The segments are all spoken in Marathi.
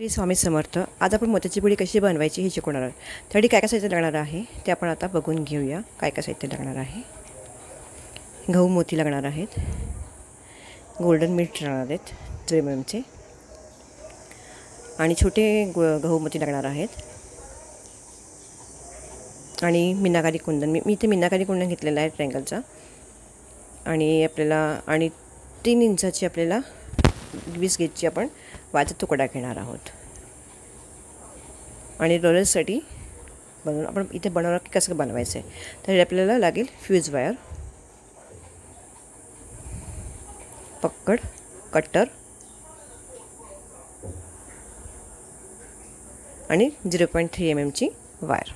श्री स्वामी समर्थ. आज आपण मोत्याची पुडी कशी बनवायची हे शिकवणार आहोत. त्यासाठी काय काय साहित्य लागणार आहे ते आपण आता बघून घेऊया. काय काय साहित्य लागणार आहे. गहू मोती लागणार आहेत, गोल्डन मीठ लागणार आहेत 3 mm आणि छोटे गहू मोती लागणार आहेत आणि मीनाकारी कुंदन. मी इथे मीनाकारी कुंदन घेतलेला आहे ट्रँगलचा. आणि आपल्याला 3 इंचाची आपल्याला 20 गेजची आपण वाचा तुकडा घेणार आहोत. आणि रोलर्ससाठी बनवून आपण इथे बनवणार की कसं बनवायचं आहे. तर आपल्याला लागेल फ्यूज वायर, पक्कड, कटर आणि 0.3 mm वायर.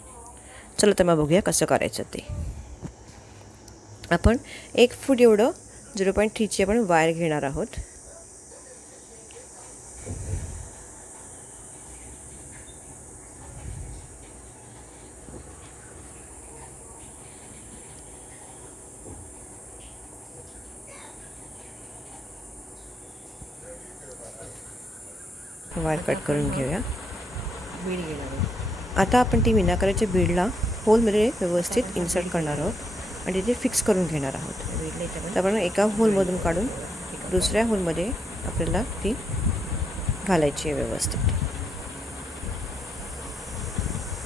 चला तर मग बघूया कसं करायचं ते. आपण 1 फूट एवढं 0.3 आपण वायर घेणार आहोत. वायर कट करून घेऊया. बीड घेणार. आता आपण ती मीनाकारीच्या बीडला होलमध्ये व्यवस्थित इन्सर्ट करणार आहोत आणि ते फिक्स करून घेणार आहोत. तर आपण एका होलमधून काढून दुसऱ्या होलमध्ये आपल्याला ती घालायची आहे व्यवस्थित.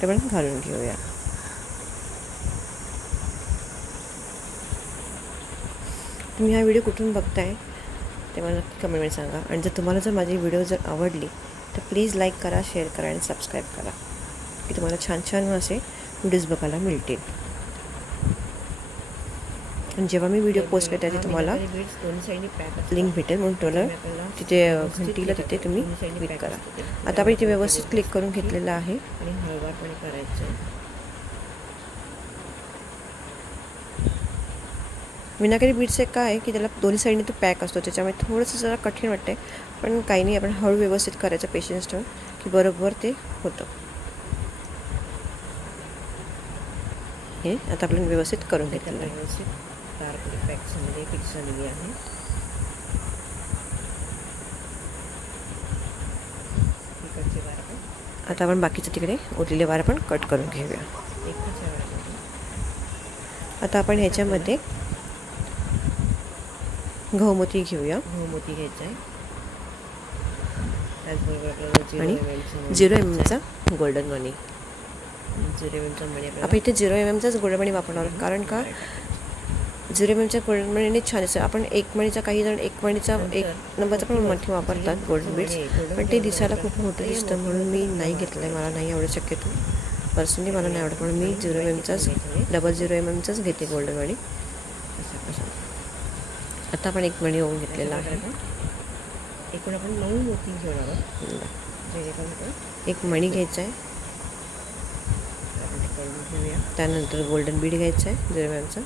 ते आपण घालून घेऊया. तुम्ही हा व्हिडिओ कुठून बघताय ते मला कमेंटमध्ये सांगा. आणि जर माझी व्हिडिओ आवडली तर प्लीज लाईक करा, शेअर करा आणि सबस्क्राईब करा की तुम्हाला छान छान असे व्हिडिओज बघायला मिळतील. आणि जेव्हा मी व्हिडिओ पोस्ट करते ते तुम्हाला लिंक भेटेल, म्हणून तुम्हाला तिथे घंटीला तिथे तुम्ही क्लिक करा. आता आपण इथे व्यवस्थित क्लिक करून घेतलेलं आहे आणि हळूवारपणे करायचं आहे. मीनाकारी बीडचं काय आहे की त्याला दोन्ही साईडने तो पॅक असतो, त्याच्यामुळे थोडंसं जरा कठीण वाटते. पण काही नाही, आपण हळू व्यवस्थित करायचं पेशन्स ठेवून की बरोबर ते होतं. हे आता आपण व्यवस्थित करून घेतलेलं आहे. व्यवस्थित तार पॅक्समध्ये फिक्स झालेली आहे. आता आपण बाकीचं तिकडे उरलेले वायर आपण कट करून घेऊया. आता आपण ह्याच्यामध्ये गहू मोती घेऊया. गहू मोती घ्यायचा आहे. त्याचबरोबर आणि 0 mm गोल्डन मनी. 0 mm मणी आपण इथे 0 mm गोल्डन मणी वापरणार आहोत. कारण का 0 mm गोल्डन मणीने छान असतं. आपण 1 मणीचा, काही जण 1 मणीचा 1 नंबरचा पण मणी वापरतात गोल्डन बीड्स, पण ते दिसायला खूप मोठं दिसतं म्हणून मी नाही घेतलं आहे. मला नाही आवडत, शक्यतो पर्सनली मला नाही आवडत, म्हणून मी 0 mmचाच 0 mmचाच घेते गोल्डन मणी. आता आपण 1 मणी होऊन घेतलेला आहे. एकूण आपण 9 मोती घेणार आहोत. 1 मणी घ्यायचा आहे. त्यानंतर गोल्डन बीड घ्यायचं आहे 0 mmचा.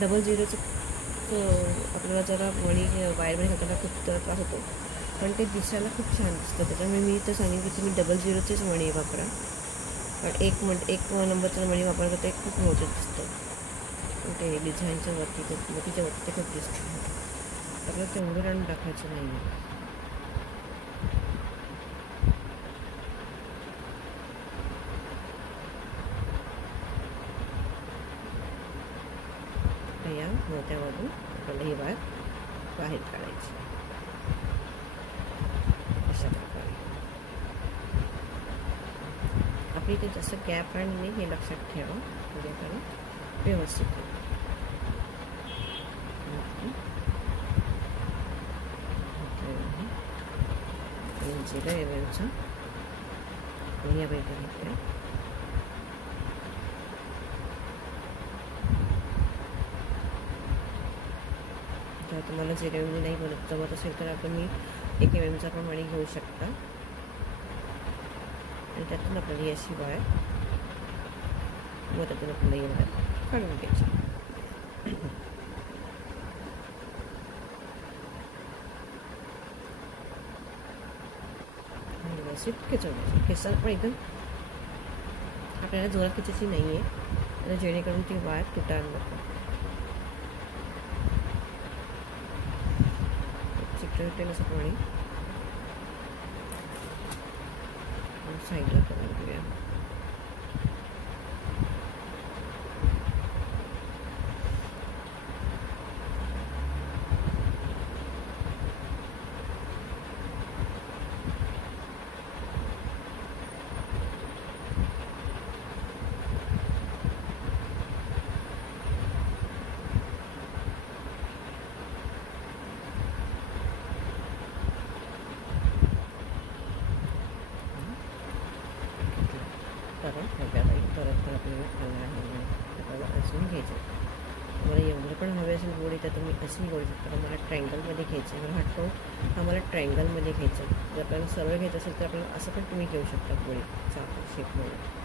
डबल 0चं आपल्याला जरा मणी वायरमध्ये घालताना खूप त्रास होतो, पण ते दिसायला खूप छान दिसतं. त्याच्यामुळे मी तर सांगेन की तुम्ही डबल 0चेच मणी वापरा. पण 1 नंबरचं मणी वापरलं ते खूप मोठं दिसतं. पण ते डिझाईनच्या वरती मोतीच्या वरती ते खूप दिसतं. आपल्याला तेवढं रान टाकायचं नाही आहे. या मोत्यामधून आपल्याला ही वायर बाहेर काढायची अशा प्रकारे. आपली इथे जसं गॅप आणि हे लक्षात ठेवा. उद्याकडे व्यवस्थित 0 mmचा या बाईकडे घेतला. जर तुम्हाला 0 mm नाही जमत असेल तर आपण 1 mmचा पण मणी घेऊ शकता. आणि त्यातून आपल्याला अशी वायर त्यातून आपल्याला एवढं काढून घ्यायची. व्यवस्थित खेचवण्याची. खेचताना पण एकदम आपल्याला जोरात खेचायची नाही आहे, जेणेकरून ती वायर तुटायला नको. छोटे छोटे नसं मणी साईडला करून घेऊया. कारण ह्याला परत आपल्याला असून घ्यायचं. मला एवढं पण हवे असेल गोळी तर तुम्ही अशी करू शकता. मला ट्रायंगलमध्ये घ्यायचं आहे, मला हा टोन हा मला ट्रायंगलमध्ये घ्यायचा. जर आपल्याला सरळ घ्यायचं असेल तर आपल्याला असं पण तुम्ही घेऊ शकता गोळी चाकू शेपमध्ये.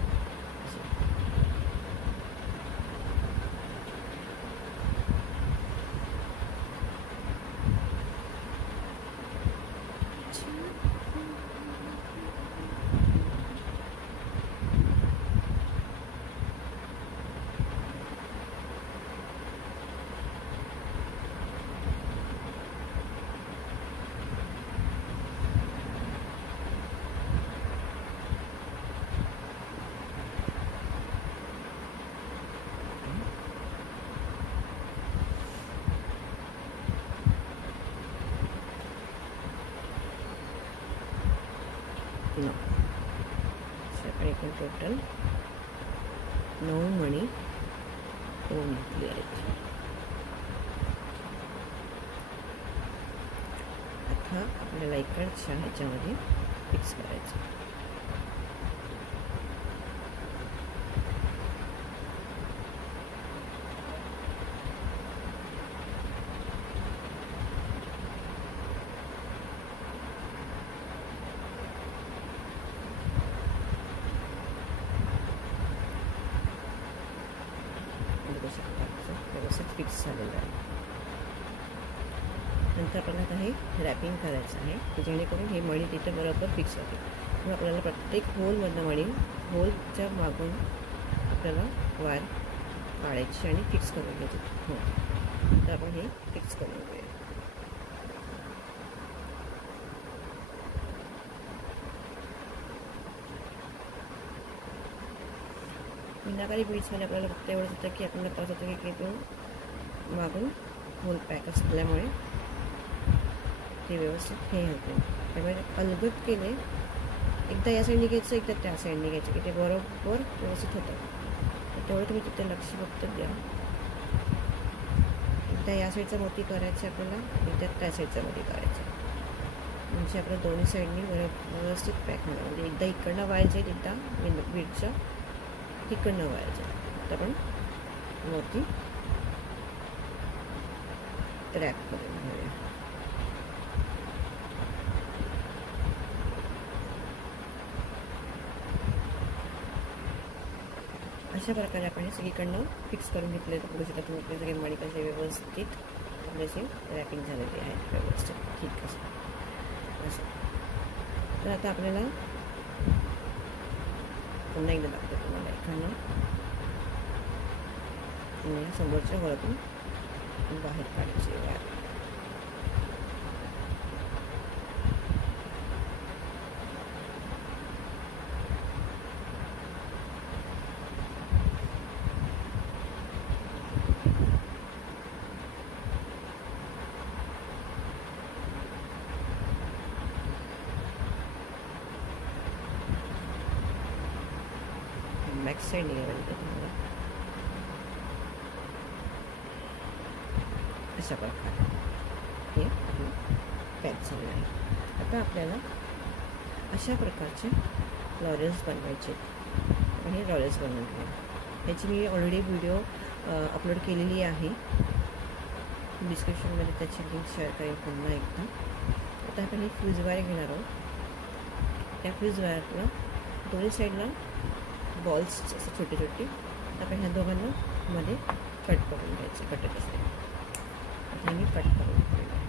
आपण टोटल 9 मणी होऊन घेतले आहेत. आता आपल्याला इकडच्या ह्याच्यामध्ये फिक्स करायचं. व्यवस्थित फिक्स झालेलं आहे. नंतर आपल्याला आता हे रॅपिंग करायचं आहे की जेणेकरून हे मणी तिथे बरोबर फिक्स होते. मग आपल्याला प्रत्येक होलमधनं मणी होलच्या मागून आपल्याला वायर काढायची आणि फिक्स करून घ्यायची. हो, तर आपण हे फिक्स करून घेऊया. मीनाकारी बीड्समध्ये आपल्याला फक्त एवढंच होतं की आपल्याला कसं होतं की तो मागून होल पॅक असल्यामुळे ते व्यवस्थित हे होते. त्यामुळे अलगद केले, एकदा या साईडने घ्यायचं एकदा त्या साईडने घ्यायचं की ते बरोबर व्यवस्थित होतं. तेवढं तुम्ही तिथे लक्ष फक्त द्या. एकदा या साईडचा मोती करायचं आपल्याला, एकदा त्या साईडचा मोती करायचा, म्हणजे आपल्या दोन्ही साईडनी व्यवस्थित पॅक होणार. म्हणजे एकदा इकडनं वायर जाईल, एकदा बीडच्या तिकडनं वायर जाईल. तर आपण मोती रॅप करून घेऊया. अशा प्रकारे आपण हे सगळीकडनं फिक्स करून घेतले. तर पुढे सुद्धा तुम्ही आपले सगळे मणी कसे व्यवस्थित आपल्याचे रॅपिंग झालेले आहेत व्यवस्थित ठीक असं. तर आता आपल्याला पुन्हा एकदा दाखवतो तुम्हाला. एखादं समोरच्या घरातून बाहेर काढायची वायर. बॅक साईड निघायला तुम्हाला अशा प्रकारे हे पॅक झालेलं आहे. आता आपल्याला अशा प्रकारचे लॉरेल्स बनवायचे. आपण हे लॉरेल्स बनवून घेऊ. ह्याची मी ऑलरेडी व्हिडिओ अपलोड केलेली आहे. डिस्क्रिप्शनमध्ये त्याची लिंक शेअर करेल पुन्हा एकदा. आता आपण हे फ्यूज वायर घेणार आहोत. त्या फ्यूज वायरला दोन्ही साईडला बॉल्स असे छोटे छोटे आपण ह्या दोघांना मध्ये कट करून घ्यायचे. कटत असते आता मी कट करून घेतलेलं आहे.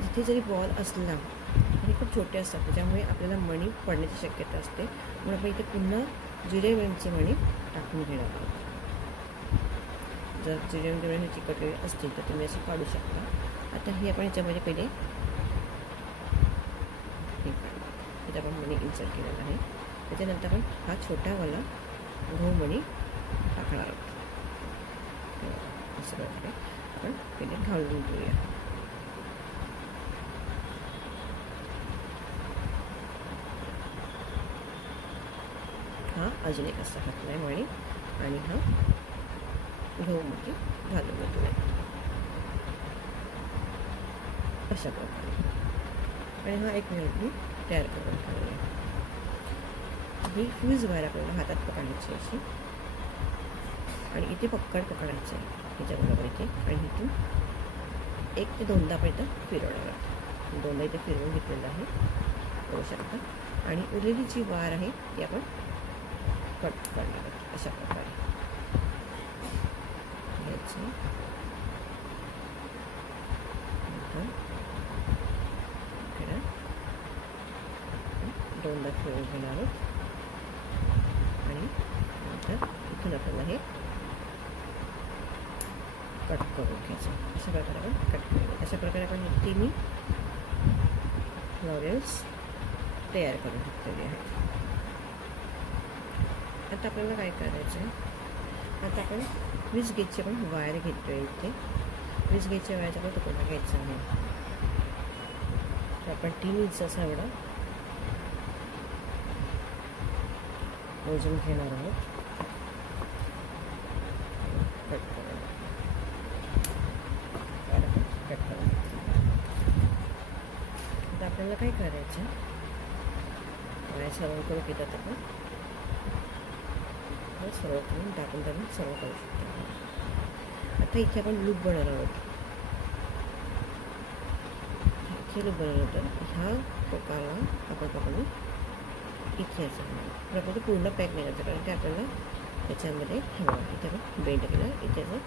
जिथे जरी बॉल असला तरी खूप छोटे असतात, त्याच्यामुळे आपल्याला मणी पडण्याची शक्यता असते. म्हणून आपण इथे पुन्हा 0 mm मणी टाकून घेणार आहोत. जर 0 mm चिकटलेले असतील तर तुम्ही असे काढू शकता. आता हे आपण याच्यामध्ये पहिले हे आपण मणी इन्सर्ट केलेला आहे. त्याच्यानंतर आपण हा छोटावाला गहू मणी टाकणार आहोत. असं प्रकारे आपण पहिले घालून घेऊया. हा अजून एक असा घातला आहे मणी आणि हा गहूमध्ये घालून घेतला आहे अशा प्रकारे. आणि हा एक वेळी तयार करून ठेवूया. ही फ्यूज वायर आपल्याला हातात पकडायची अशी आणि इथे पकडायचं आहे ह्याच्याबरोबर इथे. आणि इथून 1 ते 2दा आपण इथं फिरवणार आहोत. 2दा इथे फिरवून घेतलेलं आहे बघू शकता. आणि उरलेली जी वायर आहे ती आपण कट करणार आहोत अशा प्रकारे घ्यायची. इकडे 2दा फिरवून घेणार आहोत आणि नंतर इथून आपल्याला हे कट करून घ्यायचं. अशा प्रकारे आपण कट करूया. अशा प्रकारे आपण तिन्ही फ्लोरल्स तयार करून घेतलेले आहेत. आता आपल्याला काय करायचं आहे, आता आपण 20 गेजची आपण वायर घेतो आहे. इथे 20 गेजच्या वायरचा पण तुकडा घ्यायचा आहे. तर आपण 3 इंच असा एवढा मोजून घेणार आहोत. कट करून आता आपल्याला काय करायचं, वायर सर्व करून घेतात आपण सर्व करून टाकून सर्व करू शकतो. आता इथे आपण लूप बनवणार आहोत. इथे लूप बनवल्यानंतर ह्या टोकाला आपण पकडून इथे असं प्रकारे पूर्ण पॅक नाही करायचं, कारण ते आपल्याला त्याच्यामध्ये ठेवावं. इथे आपण बेंड केला, इथे असं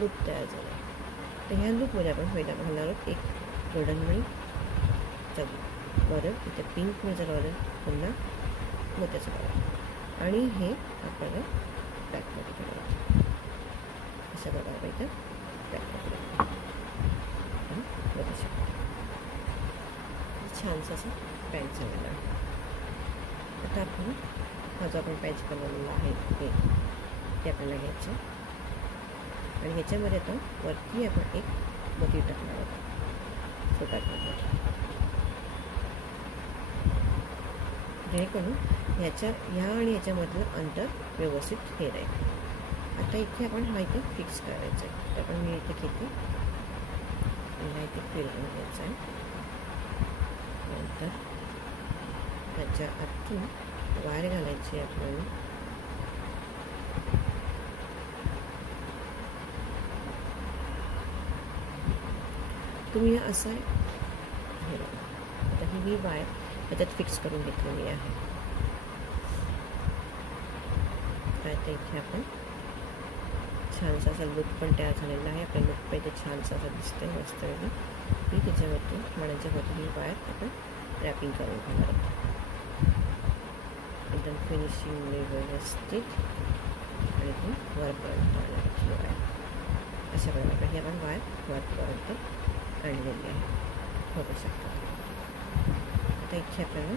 लूप तयार झाला. तर ह्या लूपमध्ये आपण पहिला घालणार आहोत एक गोल्डन मणीचा बॉर्डर, इथे पिंक मणीचा बॉर्डर, पुन्हा मोत्याचा बॉर्डर आणि हे आपल्याला पॅक करून ठेवायचं. अशा प्रकारे इथं पॅक करून बघू शकतो. छानसा असा पॅच झालेला आहे. आता आपण हा जो आपण पॅच बनवलेला आहे ते आपल्याला घ्यायचं आणि ह्याच्यामध्ये आता वरती आपण एक मोती टाकणार आहोत, छोटा मोती, जेणेकरून ह्या आणि ह्याच्यामधलं अंतर व्यवस्थित हे राहील. आता इथे आपण हा इथे फिक्स करायचं आहे. तर आपण मी इथे घेते, ह्या इथे फिरवून घ्यायचं आहे. नंतर त्याच्या आतून वायर घालायची आपल्याला. तुम्ही असं हे आता ही वायर त्याच्यात फिक्स करून घेतलेली आहे. आता इथे आपण छानसा असा लूक पण तयार झालेला आहे. आपल्या लूक पाहिजे छानसा असा दिसतंय मस्त वेगळं. ही त्याच्यावरती मण्याच्यावरती ही वायर आपण रॅपिंग करून घेणार आहोत एकदम फिनिशिंग व्यवस्थित आणि ती वरपर्यंत आणण्याची वायर. अशा प्रकारे ही आपण वायर वरपर्यंत आणलेली आहे बघू शकता. आता इथे आपल्याला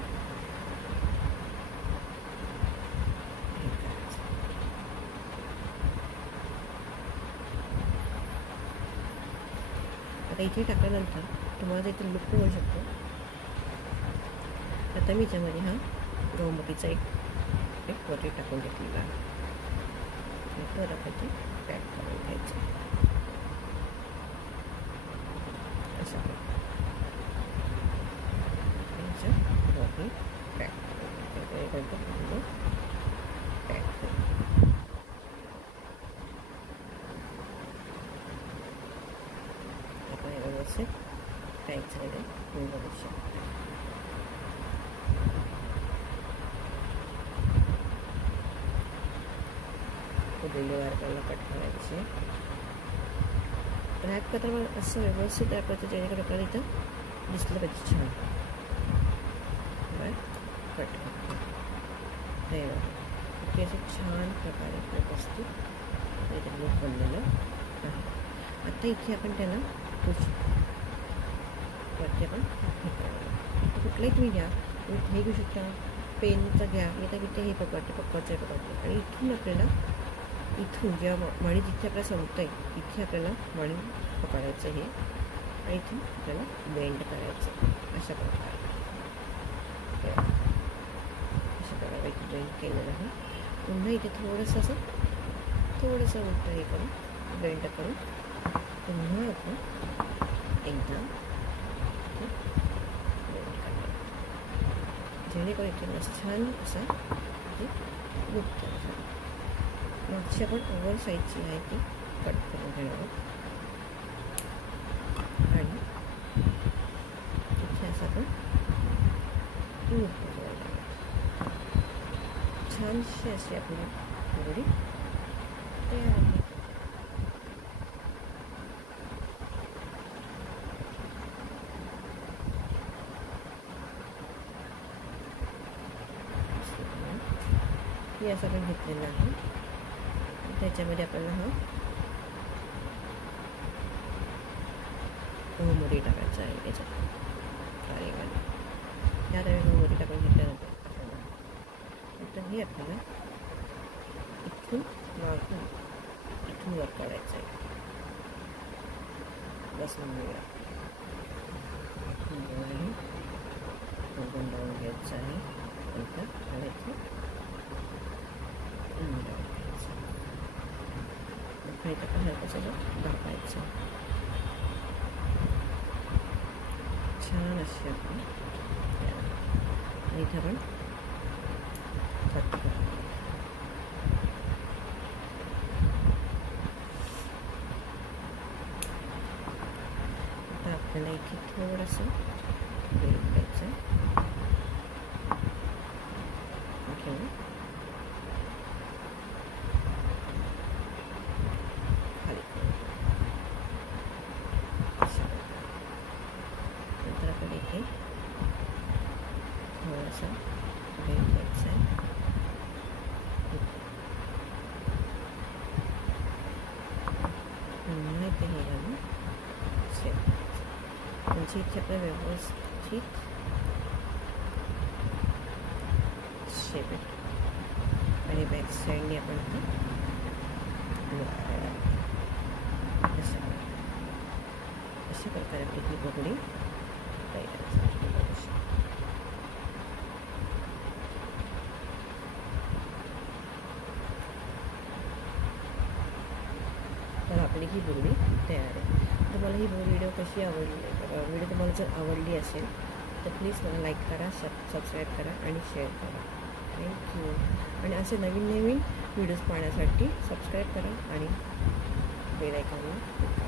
आता इथे टाकल्यानंतर तुम्हाला इथे लुक पण होऊ शकतो. आता मी याच्यामध्ये हा गहूमतीचा एक वरती टाकून घेतलेला आहे. तर आपण ते पॅक करून घ्यायचं अशा वरती पॅक करून पॅक आपण व्यवस्थित पॅक झालेलं बघू शकतो. उरलेली वायर आपल्याला कट करायची. रॅप करताना असं व्यवस्थित रॅप करायचं जेणेकरून आपल्याला इथं दिसलं पाहिजे छान. कट करतो हे की असं छान प्रकारे व्यवस्थित इथे लूक बनलेलं आहे. आता इथे आपण त्याला पुश इथे आपण हे करावं. कुठलंही तुम्ही घ्या, तुम्ही हे घेऊ शकता, पेनचं घ्या, येतं इथे हे पकडते आणि इथून आपल्याला इथून जेव्हा मणी जिथे आपल्याला संपतं आहे इथे आपल्याला मणी पकडायचं हे आणि इथून आपल्याला बेंड करायचं अशा प्रकारे. अशा प्रकारे एक बेंड केलेलं आहे. पुन्हा इथे थोडंसं उलटं हे करून बेंड करून पुन्हा आपण एकदा बेंड करायचं जेणेकरून इथे छान असा ते लुक तयार. मागची आपण ओव्हर साईजची आहे ती कट करून घेणार आणि इथे असं आपण छानशी अशी आपली फुगडी तयार आहे. हे असं आपण घेतलेलं आहे. त्याच्यामध्ये आपल्याला हा मोहरी टाकायचा आहे. याच्यात काळेवाली त्यावेळी मोहरी टाकून घेतल्यानंतर नंतर हे आपल्याला इथून मागून इथून वर काढायचं आहे. बसून वेळा गुंडाळून घ्यायचं आहे. नंतर काढायचं खायचं पण हलकं सगळं दाबायचं. छान अशी आपण इथं आपण कट करू. आता आपल्याला इथे थोडंसं बेल द्यायचं घेऊन इथे थोडासा बेल द्यायचा आहे. पुन्हा इथे हे घालून शेप म्हणजे इथे आपलं व्यवस्थित शेप आहे आणि बॅक साईडने आपण अशा प्रकारे आपली ही पगडी तर आपली ही बुगडी तयार आहे. तुम्हाला ही व्हिडिओ कशी आवडली, व्हिडिओ तुम्हाला जर आवडली असेल तर प्लीज मला लाईक करा, सबस्क्राईब करा आणि शेअर करा. थँक्यू. आणि असे नवीन व्हिडिओज पाहण्यासाठी सबस्क्राईब करा आणि बेल आयकॉनला